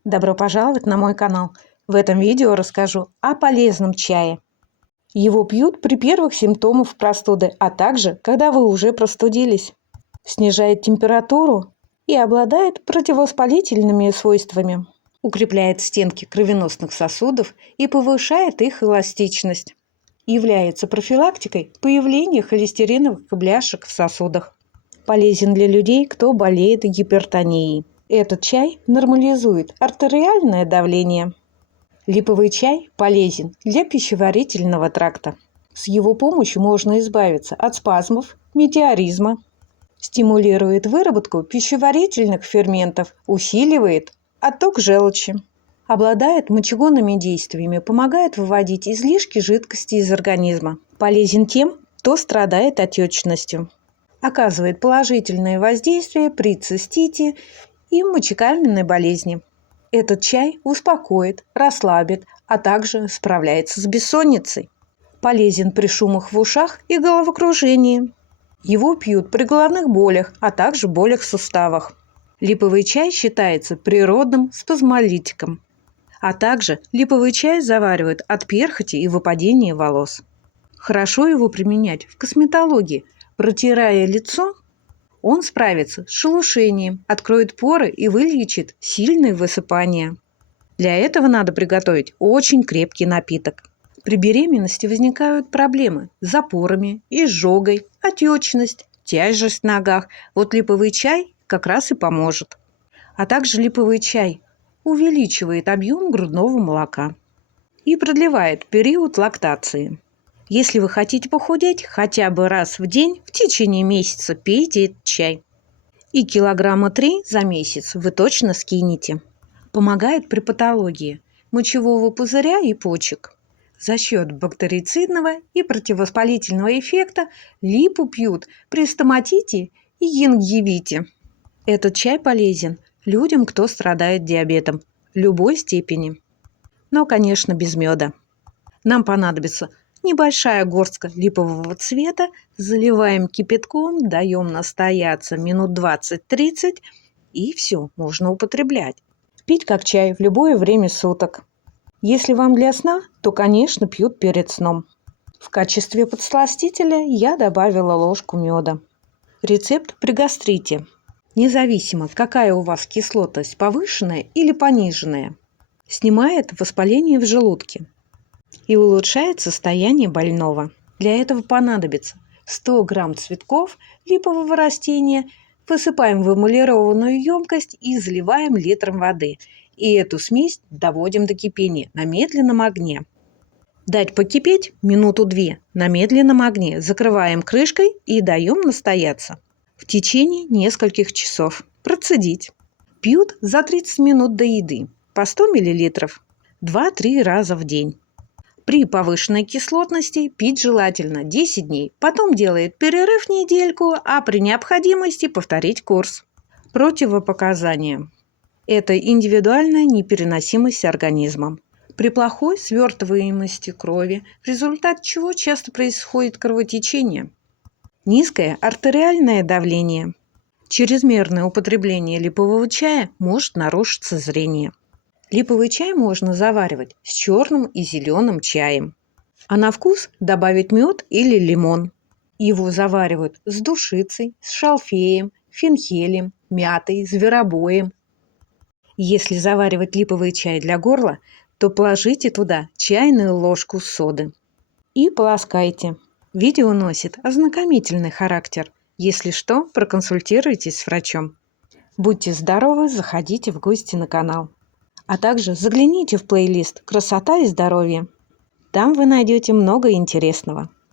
Добро пожаловать на мой канал. В этом видео расскажу о полезном чае. Его пьют при первых симптомах простуды, а также, когда вы уже простудились. Снижает температуру и обладает противовоспалительными свойствами. Укрепляет стенки кровеносных сосудов и повышает их эластичность. Является профилактикой появления холестериновых бляшек в сосудах. Полезен для людей, кто болеет гипертонией. Этот чай нормализует артериальное давление. Липовый чай полезен для пищеварительного тракта. С его помощью можно избавиться от спазмов, метеоризма. Стимулирует выработку пищеварительных ферментов, усиливает отток желчи. Обладает мочегонными действиями, помогает выводить излишки жидкости из организма. Полезен тем, кто страдает отечностью. Оказывает положительное воздействие при цистите и мочекаменной болезни. Этот чай успокоит, расслабит, а также справляется с бессонницей. Полезен при шумах в ушах и головокружении. Его пьют при головных болях, а также болях в суставах. Липовый чай считается природным спазмолитиком. А также липовый чай заваривают от перхоти и выпадения волос. Хорошо его применять в косметологии. Протирая лицо, он справится с шелушением, откроет поры и вылечит сильные высыпания. Для этого надо приготовить очень крепкий напиток. При беременности возникают проблемы с запорами, изжогой, отечность, тяжесть в ногах. Вот липовый чай как раз и поможет. А также липовый чай увеличивает объем грудного молока и продлевает период лактации. Если вы хотите похудеть, хотя бы раз в день в течение месяца пейте этот чай. И 3 килограмма за месяц вы точно скинете. Помогает при патологии мочевого пузыря и почек. За счет бактерицидного и противовоспалительного эффекта липу пьют при стоматите и гингивите. Этот чай полезен людям, кто страдает диабетом любой степени. Но, конечно, без меда. Нам понадобится небольшая горстка липового цвета, заливаем кипятком, даем настояться минут 20-30 и все, можно употреблять. Пить как чай в любое время суток. Если вам для сна, то, конечно, пьют перед сном. В качестве подсластителя я добавила ложку меда. Рецепт при гастрите. Независимо, какая у вас кислотность, повышенная или пониженная, снимает воспаление в желудке и улучшает состояние больного. Для этого понадобится 100 грамм цветков липового растения, высыпаем в эмалированную емкость и заливаем литром воды. И эту смесь доводим до кипения на медленном огне. Дать покипеть минуту-две на медленном огне, закрываем крышкой и даем настояться. В течение нескольких часов процедить. Пьют за 30 минут до еды по 100 мл 2-3 раза в день. При повышенной кислотности пить желательно 10 дней, потом делает перерыв недельку, а при необходимости повторить курс. Противопоказания. Это индивидуальная непереносимость организма. При плохой свертываемости крови, в результате чего часто происходит кровотечение. Низкое артериальное давление. Чрезмерное употребление липового чая может нарушиться зрение. Липовый чай можно заваривать с черным и зеленым чаем. А на вкус добавить мед или лимон. Его заваривают с душицей, с шалфеем, фенхелем, мятой, зверобоем. Если заваривать липовый чай для горла, то положите туда чайную ложку соды и полоскайте. Видео носит ознакомительный характер. Если что, проконсультируйтесь с врачом. Будьте здоровы, заходите в гости на канал. А также загляните в плейлист «Красота и здоровье». Там вы найдете много интересного.